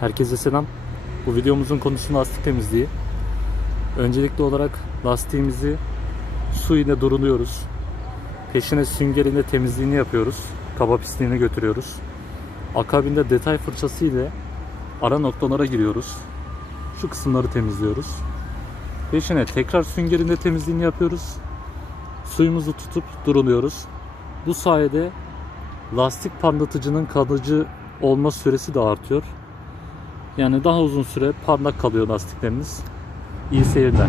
Herkese selam. Bu videomuzun konusu lastik temizliği. Öncelikli olarak lastiğimizi su ile duruluyoruz. Peşine süngerinde temizliğini yapıyoruz. Kaba pisliğini götürüyoruz. Akabinde detay fırçası ile ara noktalara giriyoruz. Şu kısımları temizliyoruz. Peşine tekrar süngerinde temizliğini yapıyoruz. Suyumuzu tutup duruluyoruz. Bu sayede lastik parlatıcının kalıcı olma süresi de artıyor. Yani daha uzun süre parlak kalıyor lastikleriniz. İyi seyirler.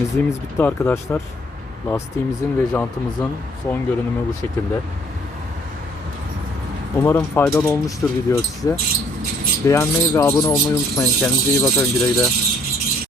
Temizliğimiz bitti arkadaşlar. Lastiğimizin ve jantımızın son görünümü bu şekilde. Umarım faydalı olmuştur video size. Beğenmeyi ve abone olmayı unutmayın. Kendinize iyi bakın güle güle.